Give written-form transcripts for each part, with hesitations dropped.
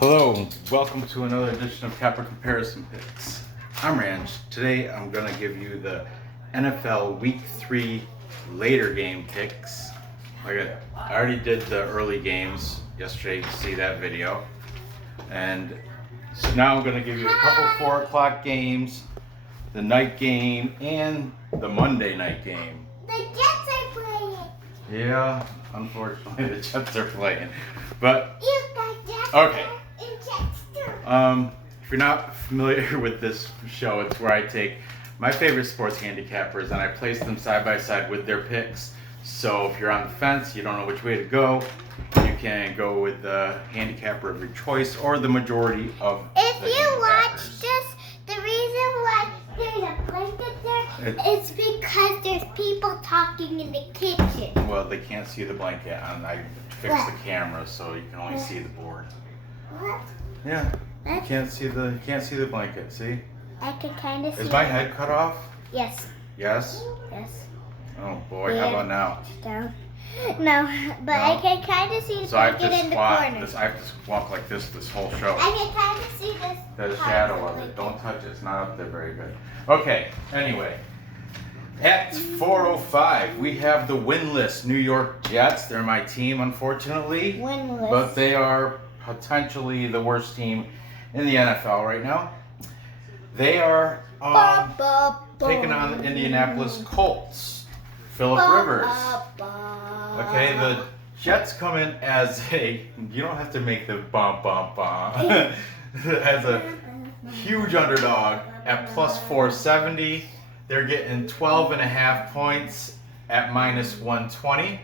Hello, welcome to another edition of Capper Comparison Picks. I'm Ranch. Today I'm going to give you the NFL Week 3 later game picks. I already did the early games yesterday, you can see that video. And so now I'm going to give you a couple 4 o'clock games, the night game, and the Monday night game. The Jets are playing. Yeah, unfortunately the Jets are playing. But, You got Jets okay. and Jets too. If you're not familiar with this show, it's where I take my favorite sports handicappers and I place them side by side with their picks. So if you're on the fence, you don't know which way to go, you can go with the handicapper of your choice or the majority of If the you watch handicappers. this, the reason why there's a blanket there is because there's people talking in the kitchen. Well, they can't see the blanket and I fixed the camera so you can only see the board. What? Yeah. You can't see the blanket, see? I can kind of see. Is my head cut off? Yes. Yes? Yes. Oh boy, how about now? Down. No, but No? I can kind of see the So I have blanket to in the squat corner. I have to walk like this whole show. I can kind of see this. The part shadow of blanket. it. Don't touch it. It's not up there very good. Okay, anyway. At 4:05, we have the winless New York Jets. They're my team, unfortunately. Winless. But they are potentially the worst team in the NFL right now. They are taking on the Indianapolis Colts. Phillip Rivers. Okay, the Jets come in as you don't have to make the bum as a huge underdog at plus 470. They're getting 12.5 points at minus 120.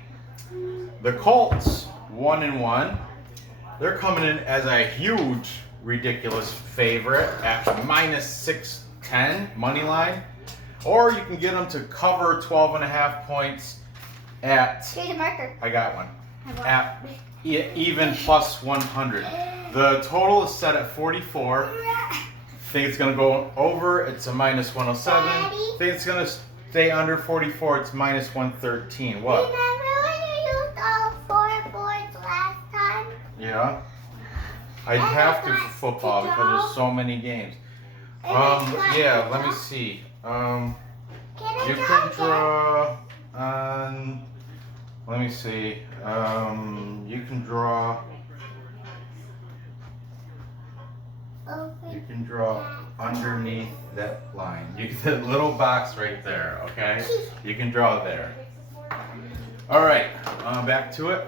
The Colts, 1-1. They're coming in as a huge, ridiculous favorite at minus 610 money line. Or you can get them to cover 12.5 points at, Here's a marker. I got one, at even plus 100. The total is set at 44. Think it's going to go over, it's a minus 107. Daddy? Think it's going to stay under 44, it's minus 113. What? Remember when you used all 4 boards last time? Yeah. I'd have to for football because there's so many games. Yeah, let me see. You can draw on, let me see. You can draw underneath that line. You get that little box right there, okay? You can draw there. All right, back to it.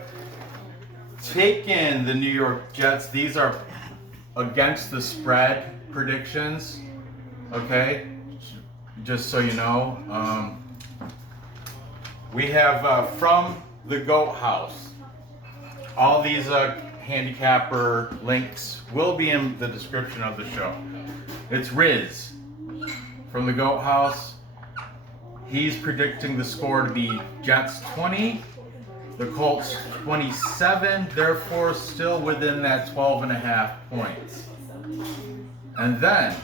Taking the New York Jets. These are against the spread predictions, okay? Just so you know. We have from the Goat House. All these handicapper links will be in the description of the show. It's Riz from the Goat House. He's predicting the score to be Jets 20, the Colts 27, therefore still within that 12.5 points. And then,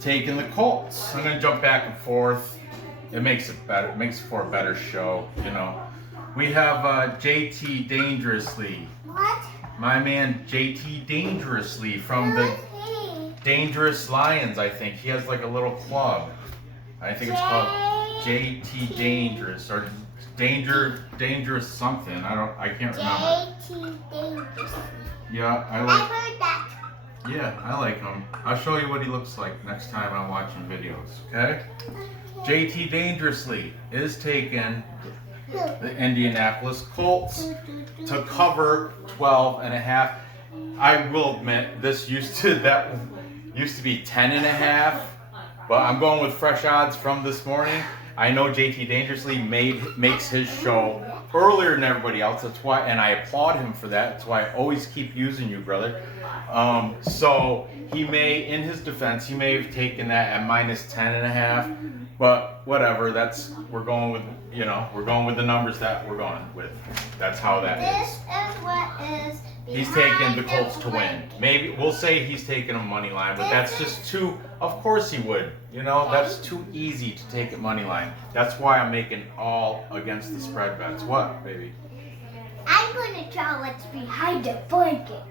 taking the Colts. I'm going to jump back and forth. It makes it better. It makes for a better show, you know. We have JT Dangerously. What? My man JT Dangerously from the Dangerous Lions, I think. He has like a little club. I think it's called JT Dangerous or Dangerous something. I can't remember. JT Dangerous. Yeah, I've heard that. Yeah, I like him. I'll show you what he looks like next time I'm watching videos, okay? JT Dangerously is taking the Indianapolis Colts to cover 12.5. I will admit this used to be 10.5, but I'm going with fresh odds from this morning. I know JT Dangerously makes his show earlier than everybody else. That's why, and I applaud him for that. That's why I always keep using you, brother. So he may, in his defense, he may have taken that at minus 10.5, but whatever. We're going with the numbers that we're going with. That's how that is. This is what is. He's taking the Colts to win. Maybe we'll say he's taking a money line, but that's just too. Of course he would. You know, that's too easy to take at money line. That's why I'm making all against the spread bets. What, baby? I'm going to draw what's behind the blanket.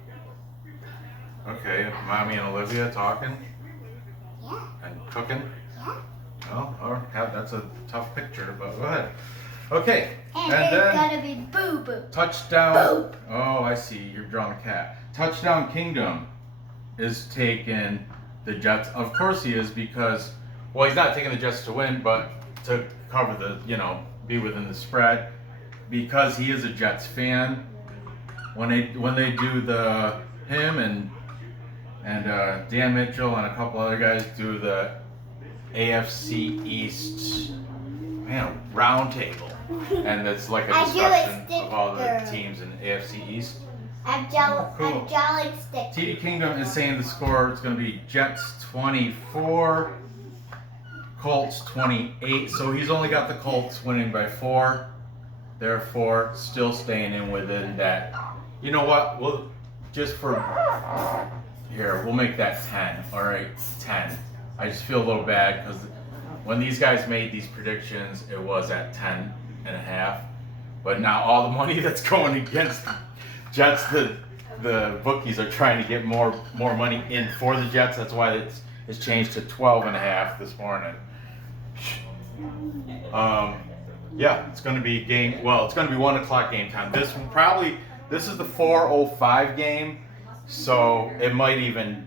Okay, Mommy and Olivia talking Yeah. and cooking. Yeah. Oh, that's a tough picture, but go ahead. Okay, And and it's then gonna be boo-boo. touchdown. Boop. Oh, I see. You're drawing a cat. Touchdown Kingdom is taking the Jets. Of course he is because, well, he's not taking the Jets to win, but to cover the, be within the spread because he is a Jets fan. When they do him and Dan Mitchell and a couple other guys do the AFC East roundtable, and it's like a discussion of all the teams in the AFC East. I'm Cool. drawing stick. TD Kingdom is saying the score is going to be Jets 24, Colts 28. So he's only got the Colts winning by 4. Therefore, still staying in within that. You know what? We'll we'll make that 10. All right, 10. I just feel a little bad because when these guys made these predictions, it was at 10.5. But now all the money that's going against Jets, the bookies are trying to get more money in for the Jets. That's why it's changed to 12.5 this morning. Yeah, it's going to be it's going to be 1 o'clock game time. This is the 4:05 game, so it might even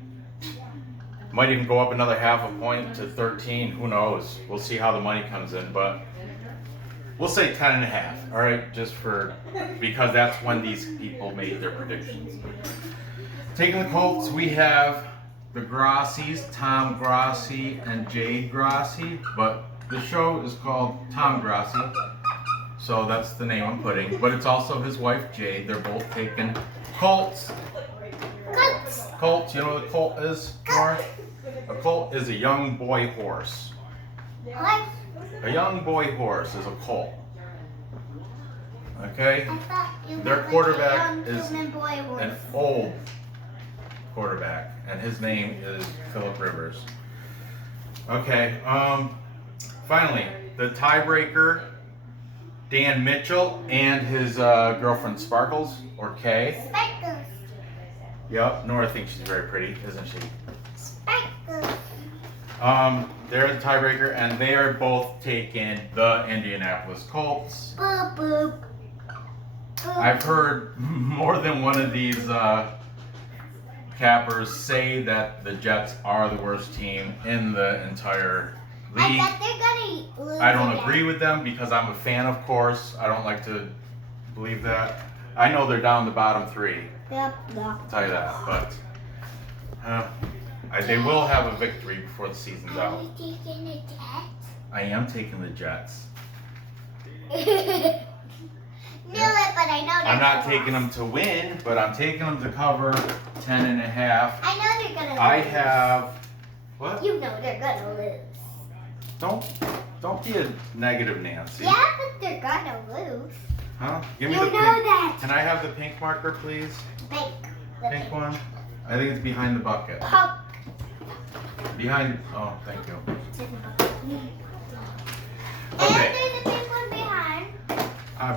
go up another half a point to 13. Who knows? We'll see how the money comes in, but we'll say 10.5. All right, because that's when these people made their predictions. Taking the Colts, we have the Grossies, Tom Grossi and Jade Grossi, but the show is called Tom Grossi, so that's the name I'm putting. But it's also his wife Jade. They're both taking Colts. Colts. You know what a colt is, Mark? A colt is a young boy horse. What? A young boy horse is a colt. Okay? Their quarterback is an old quarterback, and his name is Phillip Rivers. Okay, finally, the tiebreaker, Dan Mitchell and his girlfriend Sparkles, or Kay. Sparkles. Yep, Nora thinks she's very pretty, isn't she? Sparkles. They're the tiebreaker, and they are both taking the Indianapolis Colts. Boop, boop. Boop. I've heard more than one of these cappers say that the Jets are the worst team in the entire league. I bet they're gonna lose. I don't again. agree with them because I'm a fan, of course. I don't like to believe that. I know they're down the bottom 3. Yep. I'll tell you that, but they will have a victory before the season's Are out. you taking the Jets? I am taking the Jets. Knew it, but I know they're I'm not gonna taking lose. them to win, but I'm taking them to cover 10.5. I know they're gonna lose. I have what? You know they're gonna lose. Don't be a negative Nancy. Yeah, but they're gonna lose. Huh? Give me You the know pink. that. Can I have the pink marker, please? Pink. Pink one. I think it's behind the bucket. Pop. Behind. Oh, thank you. It's in the bucket. Okay. And there's a pink one behind. I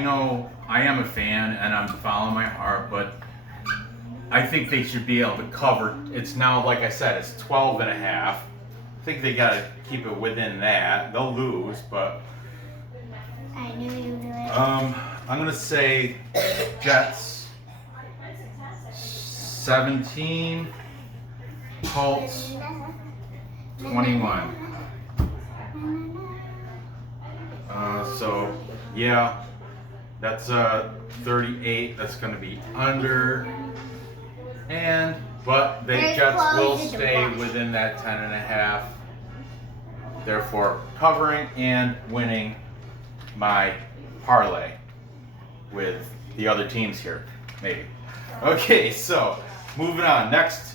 know I am a fan and I'm following my heart, but I think they should be able to cover. It's now, like I said, it's 12.5. I think they gotta keep it within that. They'll lose, but I knew you knew it. I'm gonna say Jets 17, Colts 21. So yeah, that's 38. That's gonna be under, but the Very Jets close will to the stay wash. within that 10.5. Therefore, covering and winning my parlay with the other teams here, maybe. Okay, so moving on. Next,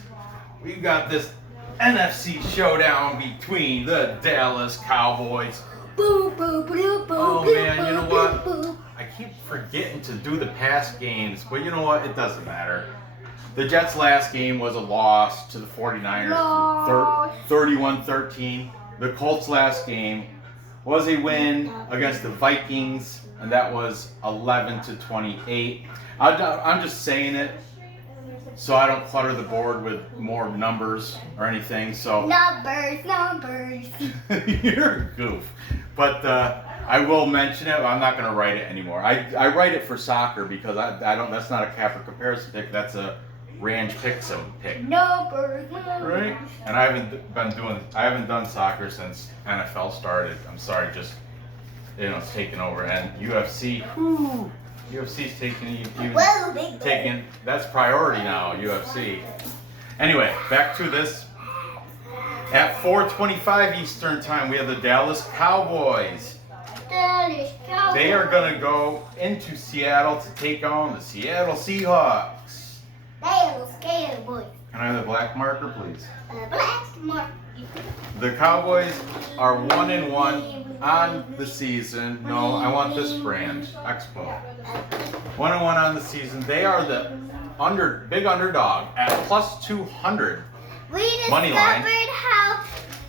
we've got this NFC showdown between the Dallas Cowboys. Boop, boop, boop, boop, Oh boop, man, you know boop, what? boop. I keep forgetting to do the past games, but you know what? It doesn't matter. The Jets' last game was a loss to the 49ers, Loss. 31-13. The Colts' last game was a win against the Vikings, and that was 11-28. I'm just saying it so I don't clutter the board with more numbers or anything. So Numbers. you're a goof. But I will mention it. I'm not going to write it anymore. I write it for soccer because I don't. That's not a Capper comparison pick. That's a Range Pixum pick. Numbers. Right? And I haven't done soccer since NFL started. I'm sorry, just it's taken over. And UFC, UFC's taking that's priority now, UFC. Anyway, back to this. At 4:25 Eastern time, we have the Dallas Cowboys. They are gonna go into Seattle to take on the Seattle Seahawks. Cowboys. Can I have the black marker, please? Black marker. The Cowboys are 1-1 on the season. No, I want this brand, Expo. 1-1 on the season. They are the big underdog at plus 200. We Money line. discovered how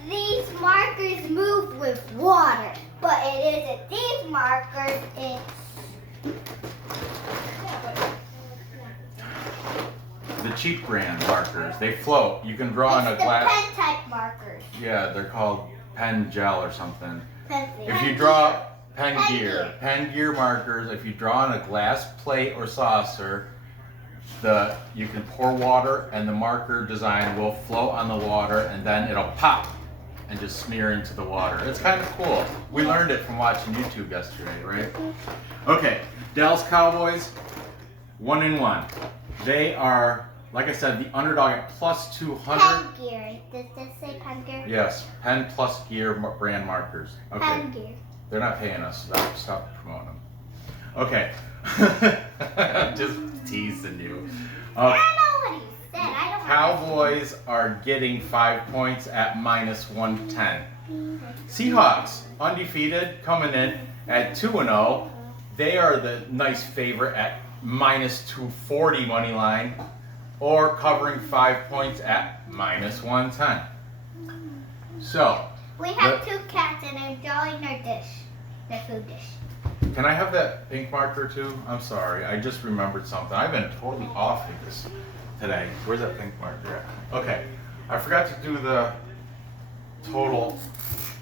these markers move with water, but it isn't these markers. It's The cheap brand markers. They float. You can draw on a glass. the pen type markers. Yeah, they're called pen gel or something. Pencil. If you draw pen gear markers, if you draw on a glass plate or saucer, you can pour water and the marker design will float on the water and then it'll pop and just smear into the water. It's kind of cool. We learned it from watching YouTube yesterday, right? Okay, Dallas Cowboys, 1-1. They are, like I said, the underdog at plus 200. Pen gear. Does this say pen gear? Yes, Pen Plus Gear brand markers. Okay. Pen gear. They're not paying us, so stop promoting them. Okay. I'm just teasing you. I don't know what he said. I don't Cowboys are getting 5 points at minus 110. Seahawks, undefeated, coming in at 2-0. They are the nice favorite at minus 240 money line, or covering 5 points at minus 110. So, We have two cats and they're drawing their dish. Their food dish. can I have that pink marker too? I'm sorry, I just remembered something. I've been totally off with this today. Where's that pink marker at? Okay, I forgot to do the total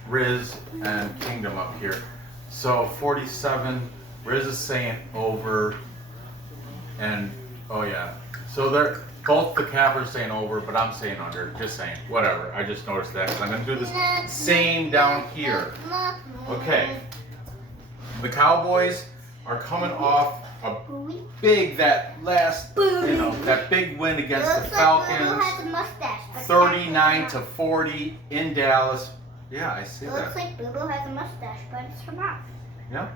Riz and Kingdom up here. So 47, Riz is saying over, and oh yeah. So they're both the cappers saying over, but I'm saying under. Just saying, whatever. I just noticed that because I'm gonna do this same down here. Okay. The Cowboys are coming off a big that big win against the Falcons, 39-40 in Dallas. Yeah, I see It that. looks like Boo Boo has a mustache, but it's from us. Yeah.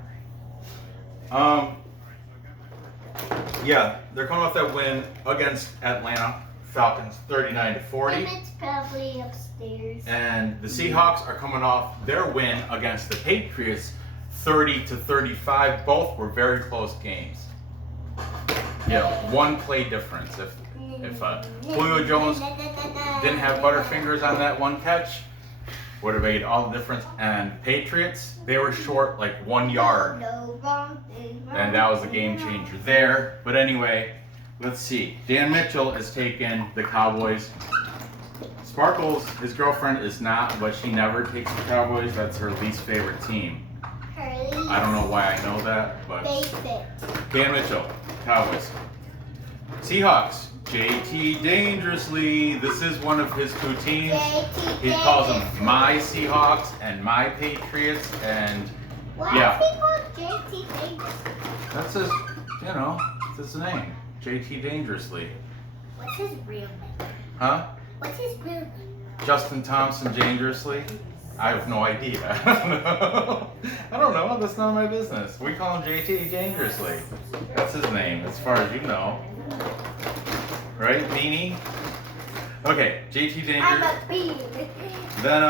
Yeah, they're coming off that win against Atlanta Falcons, 39-40. It's probably upstairs. And the Seahawks are coming off their win against the Patriots, 30-35. Both were very close games. Yeah, one play difference. If Julio Jones didn't have Butterfingers on that one catch, would have made all the difference. And Patriots, they were short like 1 yard. And that was a game changer there. But anyway, let's see. Dan Mitchell is taking the Cowboys. Sparkles, his girlfriend, is not, but she never takes the Cowboys. That's her least favorite team. I don't know why I know that, but Dan Mitchell, Cowboys. Seahawks, JT Dangerously. This is one of his two teams. He calls them my Seahawks and my Patriots, and Why is he called JT Dangerously? that's his, that's his name. JT Dangerously. What's his real name? Huh? What's his real name? Justin Thompson Dangerously? I have no idea. I don't know. That's none of my business. We call him JT Dangerously. That's his name, as far as you know. Right, Beanie? Okay, JT I'm Dangerous. a bee. Then,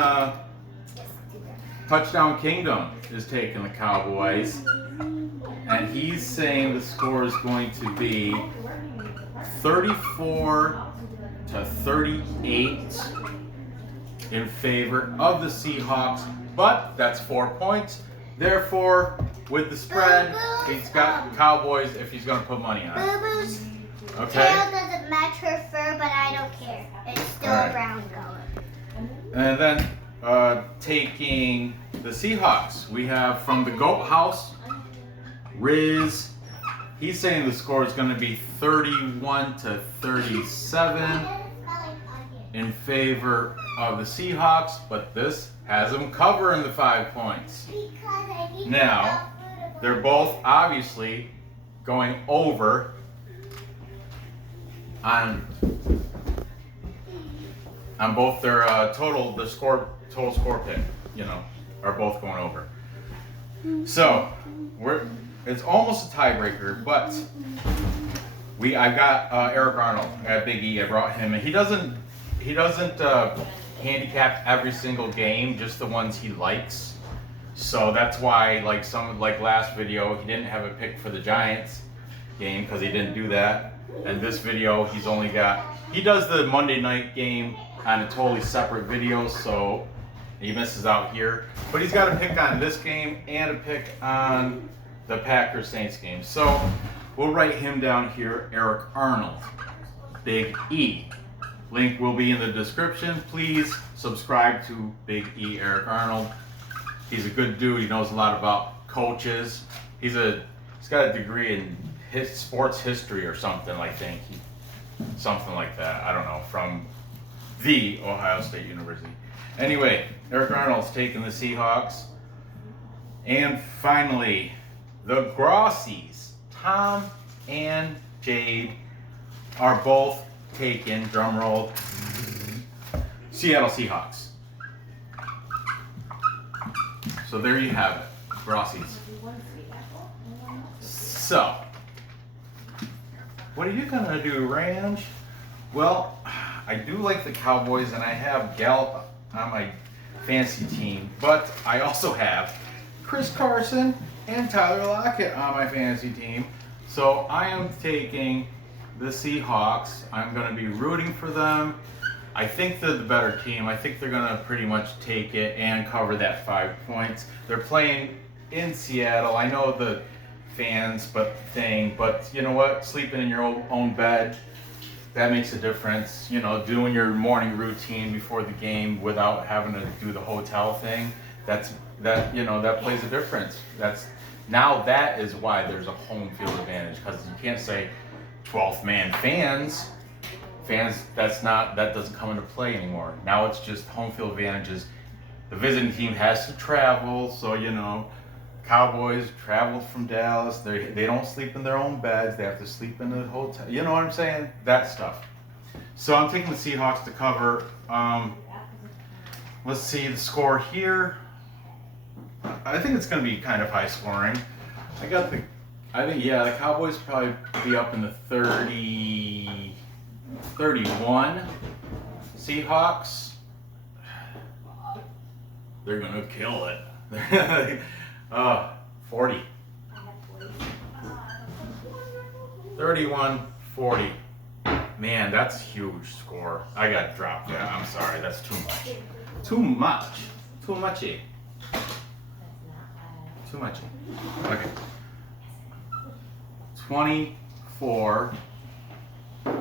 Touchdown Kingdom is taking the Cowboys. And he's saying the score is going to be 34-38 in favor of the Seahawks. But that's 4 points. Therefore, with the spread, Boo-boo. he's got Cowboys if he's going to put money on it. Boo-boo's Okay? tail doesn't match her fur, but I don't care. It's still Alright. brown color. And then taking the Seahawks, we have from the Goat House, Riz. He's saying the score is going to be 31-37 in favor of the Seahawks, but this has them covering the 5 points. Now, they're both obviously going over on both their total score pick, are both going over. So it's almost a tiebreaker, but I got Eric Arnold at Big E. I brought him, and he doesn't handicap every single game, just the ones he likes. So that's why, like last video, he didn't have a pick for the Giants game because he didn't do that. And this video, he does the Monday night game on a totally separate video, so he misses out here. But he's got a pick on this game and a pick on the Packers Saints game. So we'll write him down here, Eric Arnold, Big E. Link will be in the description. Please subscribe to Big E, Eric Arnold. He's a good dude. He knows a lot about coaches. He's got a degree in sports history or something, I think. Something like that. I don't know. From the Ohio State University. Anyway, Eric Arnold's taking the Seahawks. And finally, the Grossies, Tom and Jade, are both taking, drumroll, Seattle Seahawks. So there you have it, Grossies. So, what are you gonna do, Range? Well, I do like the Cowboys, and I have Gallup on my fantasy team, but I also have Chris Carson and Tyler Lockett on my fantasy team. So I am taking the Seahawks. I'm going to be rooting for them. I think they're the better team. I think they're going to pretty much take it and cover that 5 points. They're playing in Seattle. I know the fans, but you know what? Sleeping in your own bed, that makes a difference. Doing your morning routine before the game without having to do the hotel thing, that plays a difference. That is why there's a home field advantage, because you can't say 12th man fans, that doesn't come into play anymore. Now it's just home field advantages. The visiting team has to travel, so Cowboys traveled from Dallas. They don't sleep in their own beds. They have to sleep in the hotel. You know what I'm saying? That stuff. So I'm taking the Seahawks to cover. Let's see the score here. I think it's going to be kind of high scoring. The Cowboys probably be up in the 31. Seahawks, they're going to kill it. 40. 31-40. Man, that's a huge score. I got dropped that. I'm sorry. That's too much. Too much. Too muchy. Too muchy. Okay. 24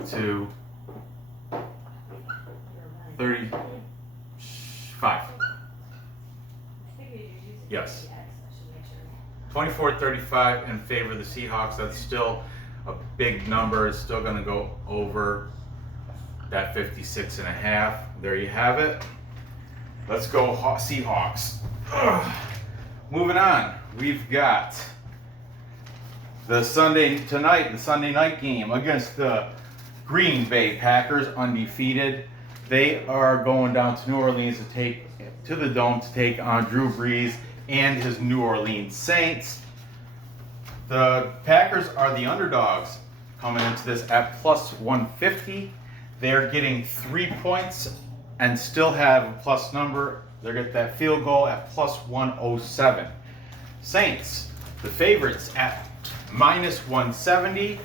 to 35. Yes. 24-35 in favor of the Seahawks. That's still a big number. It's still going to go over that 56.5. There you have it. Let's go Seahawks. Ugh. Moving on. We've got the Sunday night game against the Green Bay Packers, undefeated. They are going down to New Orleans to the Dome to take on Drew Brees and his New Orleans Saints. The Packers are the underdogs coming into this at plus 150. They're getting 3 points and still have a plus number. They're getting that field goal at plus 107. Saints, the favorites, at minus 170.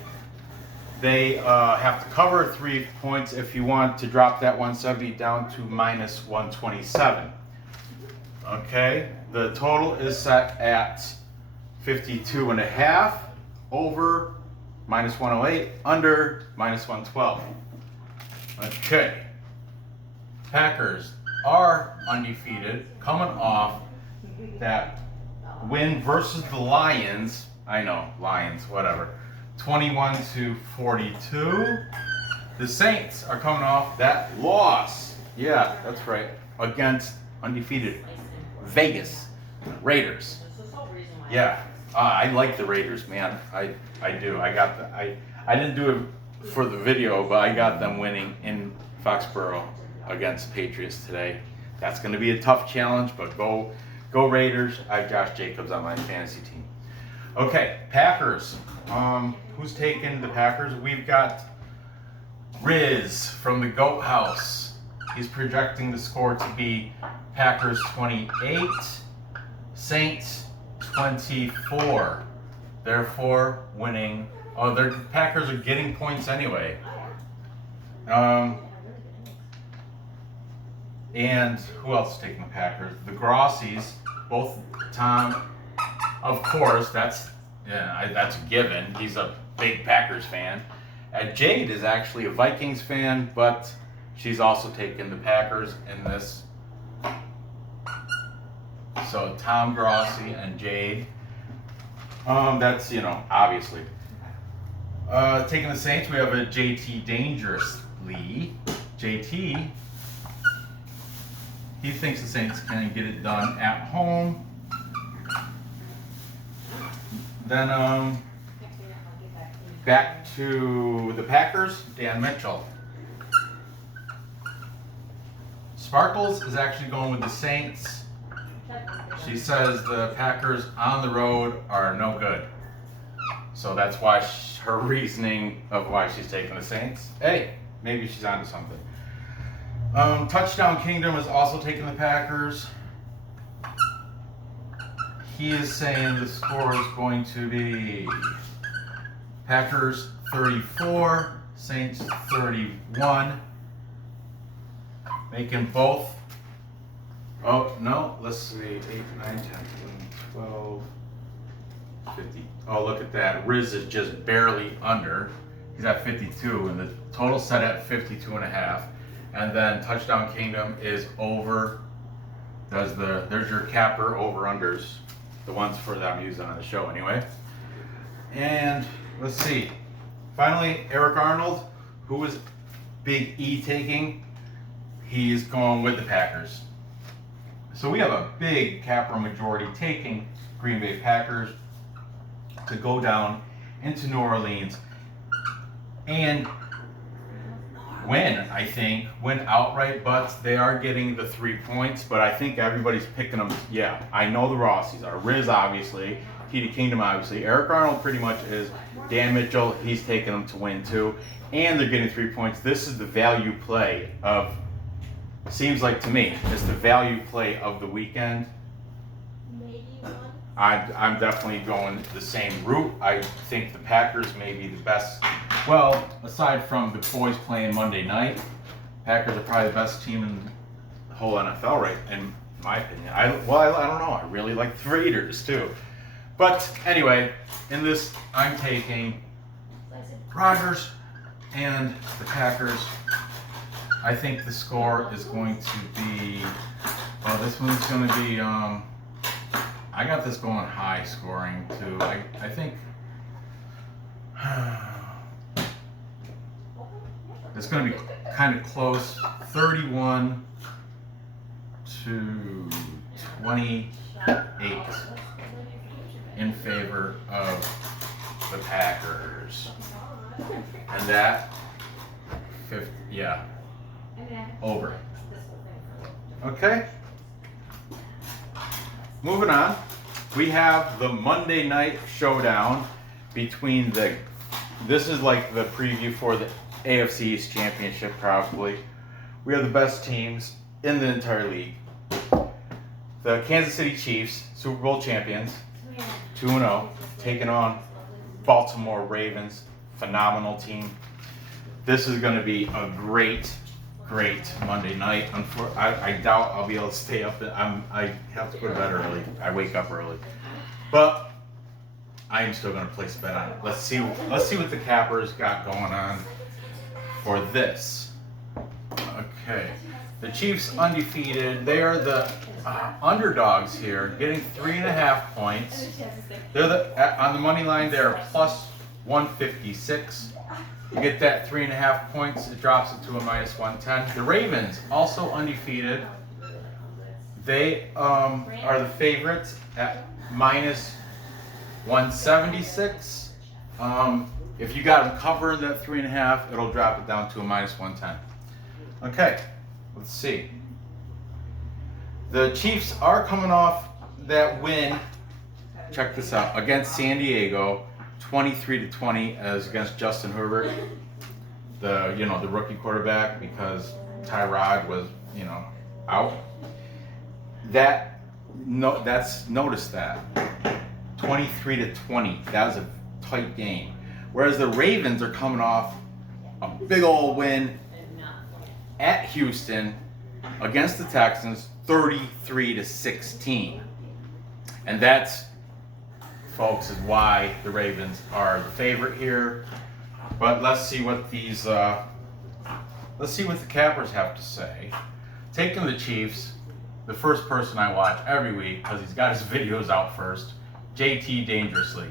They have to cover 3 points if you want to drop that 170 down to minus 127. Okay, the total is set at 52.5, over -108, under -112. Okay, Packers are undefeated, coming off that win versus the Lions. I know, Lions, whatever. 21-42. The Saints are coming off that loss. Yeah, that's right. Against undefeated Vegas Raiders. Yeah, I like the Raiders, man. I do. I didn't do it for the video, but I got them winning in Foxborough against Patriots today. That's going to be a tough challenge, but go Raiders. I have Josh Jacobs on my fantasy team. Okay, Packers. Who's taking the Packers? We've got Riz from the Goat House. He's projecting the score to be Packers 28, Saints 24. Therefore, winning. Oh, the Packers are getting points anyway. And who else is taking the Packers? The Grossies, both Tom. Of course, that's a given. He's a big Packers fan. Jade is actually a Vikings fan, but she's also taken the Packers in this. So Tom Grossi and Jade. That's, obviously. Taking the Saints, we have a JT Dangerously. JT, he thinks the Saints can get it done at home. Then back to the Packers, Dan Mitchell. Sparkles is actually going with the Saints. She says the Packers on the road are no good. So that's why her reasoning of why she's taking the Saints. Hey, maybe she's onto something. Touchdown Kingdom is also taking the Packers. He is saying the score is going to be Packers 34, Saints 31. Making both. Oh, no, let's see. 8, 9, 10, 11, 12, 50. Oh, look at that. Riz is just barely under. He's at 52, and the total set at 52.5. And then Touchdown Kingdom is over. There's your capper over-unders. The ones that I'm using on the show anyway. And let's see. Finally, Eric Arnold, who is Big E taking. He's going with the Packers. So we have a big capper majority taking Green Bay Packers to go down into New Orleans and win outright, but they are getting the 3 points. But I think everybody's picking them. Yeah, I know the Rossies are. Riz, obviously. T.D. Kingdom, obviously. Eric Arnold pretty much is. Dan Mitchell, he's taking them to win too. And they're getting 3 points. This is the value play of, seems like to me, it's the value play of the weekend. I'm definitely going the same route. I think the Packers may be the best. Well, aside from the boys playing Monday night, Packers are probably the best team in the whole NFL, right? In my opinion. I don't know. I really like the Raiders too. But anyway, in this, I'm taking Rodgers and the Packers. I think the score is going to be. Well, this one's going to be. I got this going high scoring too. I think it's going to be kind of close, 31-28 in favor of the Packers. And that, over. Okay. Moving on, we have the Monday night showdown between this is like the preview for the AFC East Championship probably. We have the best teams in the entire league. The Kansas City Chiefs, Super Bowl champions, 2-0, taking on Baltimore Ravens, phenomenal team. This is going to be a great great Monday night. I doubt I'll be able to stay up. I have to go to bed early. I wake up early, but I am still going to place a bet on it. Let's see what the Cappers got going on for this. Okay, the Chiefs undefeated. They are the underdogs here, getting 3.5 points. They're on the money line. They're plus 156. You get that 3.5 points, it drops it to a minus 110. The Ravens, also undefeated. They are the favorites at minus 176. If you got them covering that 3.5, it'll drop it down to a minus 110. Okay, let's see. The Chiefs are coming off that win. Check this out, against San Diego. 23-20 as against Justin Herbert, the rookie quarterback, because Tyrod was out. Notice that 23-20. That was a tight game. Whereas the Ravens are coming off a big old win at Houston against the Texans, 33-16, and that's, folks, is why the Ravens are the favorite here. But let's see what the Cappers have to say. Taking the Chiefs, the first person I watch every week because he's got his videos out first, JT Dangerously.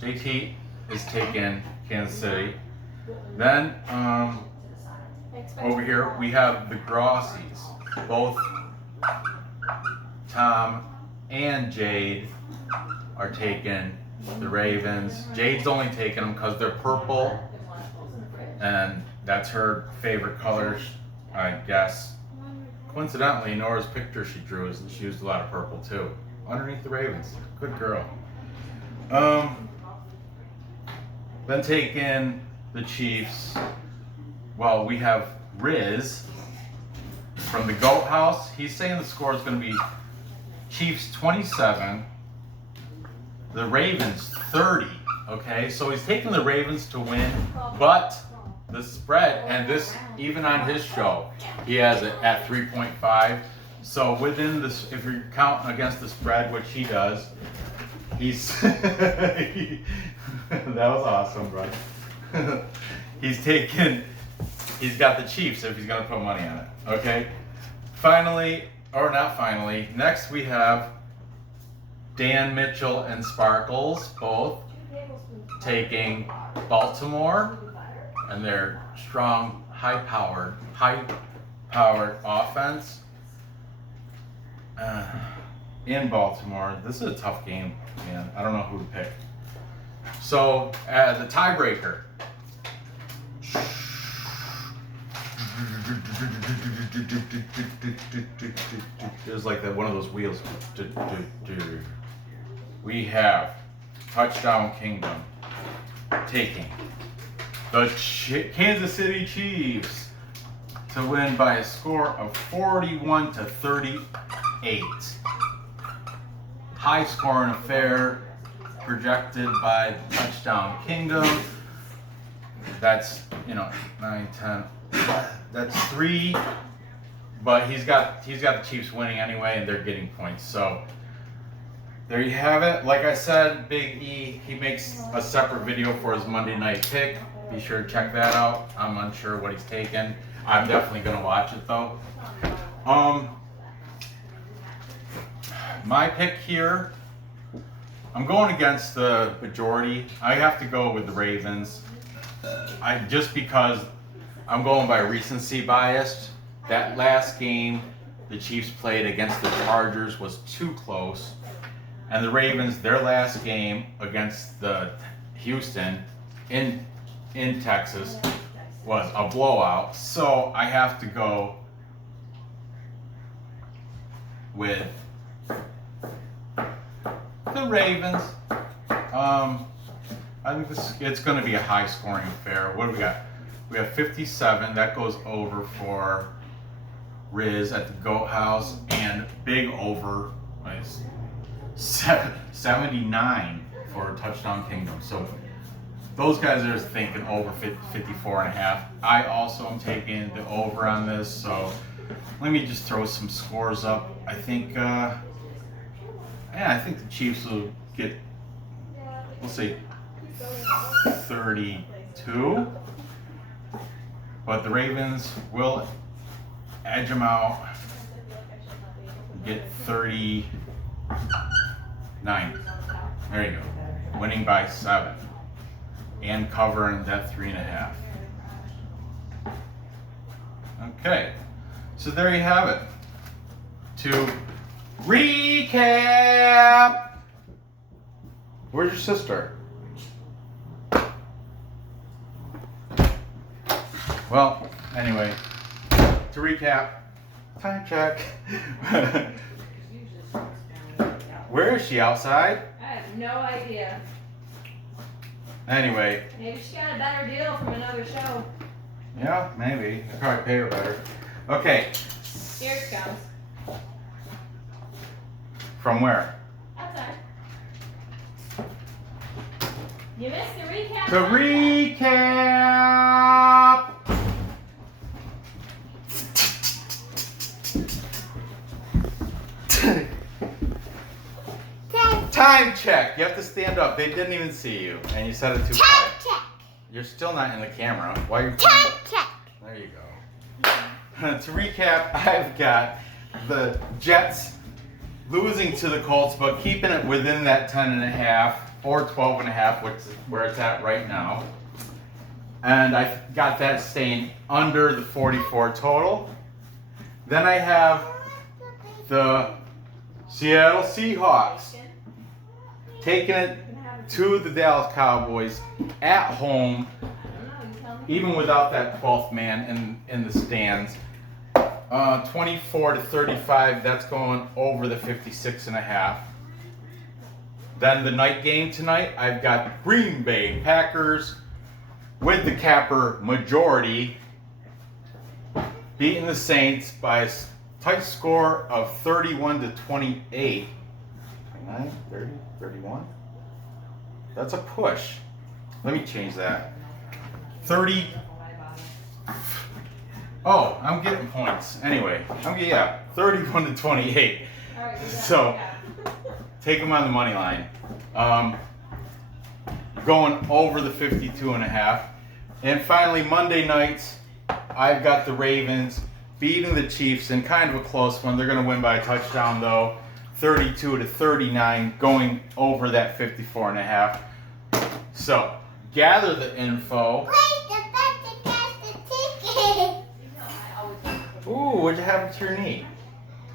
JT is taking Kansas City. Then over here we have the Grossies, both Tom and Jade are taking the Ravens. Jade's only taking them because they're purple, and that's her favorite colors, I guess. Coincidentally, Nora's picture she drew she used a lot of purple too. Underneath the Ravens. Good girl. Then taking the Chiefs. Well, we have Riz from the Goat House. He's saying the score is going to be Chiefs 27, the Ravens 30. Okay, so he's taking the Ravens to win, but the spread, and this even on his show, he has it at 3.5. So within this, if you're counting against the spread, which he does, he's that was awesome, bro. He's got the Chiefs if he's gonna put money on it. Okay. Finally, or not finally, next we have Dan Mitchell and Sparkles, both taking Baltimore and their strong, high-powered offense in Baltimore. This is a tough game, man. I don't know who to pick. So, the tiebreaker. There's like that one of those wheels. We have Touchdown Kingdom taking the Kansas City Chiefs to win by a score of 41-38. High scoring affair projected by Touchdown Kingdom. That's 9, 10. That's 3, but he's got the Chiefs winning anyway, and they're getting points. So there you have it. Like I said, Big E, he makes a separate video for his Monday night pick. Be sure to check that out. I'm unsure what he's taking. I'm definitely gonna watch it though. My pick here, I'm going against the majority. I have to go with the Ravens. Just because I'm going by recency bias. That last game the Chiefs played against the Chargers was too close. And the Ravens, their last game against the Houston in Texas was a blowout. So I have to go with the Ravens. I think it's going to be a high scoring affair. What do we got? We have 57. That goes over for Riz at the Goat House, and big over 79 for Touchdown Kingdom. So those guys are thinking over 54 and a half. I also am taking the over on this, so let me just throw some scores up. I think, I think the Chiefs will get, we'll say 32, but the Ravens will edge them out, get 39. There you go, winning by 7 and covering that 3.5. Okay, so there you have it. To recap, where's your sister? Well, anyway, to recap, time check. Where is she? Outside? I have no idea. Anyway. Maybe she got a better deal from another show. Yeah, maybe. They probably pay her better. Okay. Here it comes. From where? Outside. You missed the recap. To recap. Time check. You have to stand up. They didn't even see you, and you said it too Time quiet. check. You're still not in the camera. Why are you? Time check. There you go. To recap, I've got the Jets losing to the Colts, but keeping it within that 10.5 or 12.5, which is where it's at right now. And I got that staying under the 44 total. Then I have the Seattle Seahawks taking it to the Dallas Cowboys at home, even without that 12th man in the stands. 24-35, that's going over the 56.5. Then the night game tonight, I've got Green Bay Packers with the capper majority beating the Saints by a tight score of 31-28. 29, 30, 31? That's a push. Let me change that. 30. Oh, I'm getting points. Anyway, 31-28. So, take them on the money line. Going over the 52.5. And finally, Monday nights, I've got the Ravens beating the Chiefs in kind of a close one. They're going to win by a touchdown, though. 32-39, going over that 54.5. So, gather the info. Ooh, what'd you happen to your knee?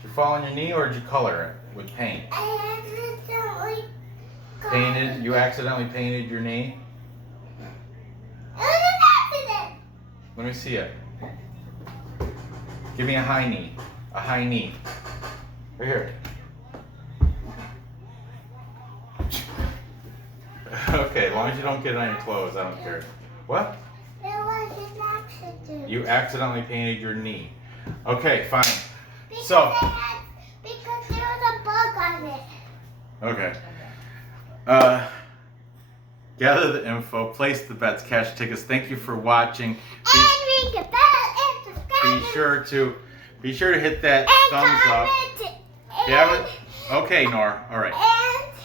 Did you fall on your knee or did you color it with paint? I accidentally Painted? You accidentally painted your knee? It was an accident. Let me see it. Give me a high knee. A high knee. Right here. Okay, as long as you don't get it on your clothes, I don't care. What? It was an accident. You accidentally painted your knee. Okay, fine. Because So. Because there was a bug on it. Okay. Gather the info, place the bets, cash tickets. Thank you for watching. And ring the bell and subscribe. Be sure to hit that and thumbs up. comment. If you haven't, okay, Nora. All right.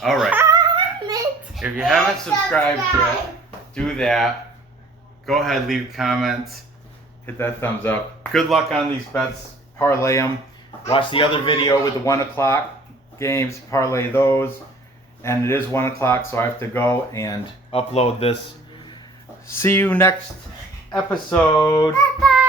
All right. Comment. If you haven't and subscribed subscribe. yet, do that. Go ahead, leave comments. Hit that thumbs up. Good luck on these bets. Parlay them. Watch the other video with the 1 o'clock games. Parlay those. And it is 1 o'clock, so I have to go and upload this. See you next episode. Bye-bye.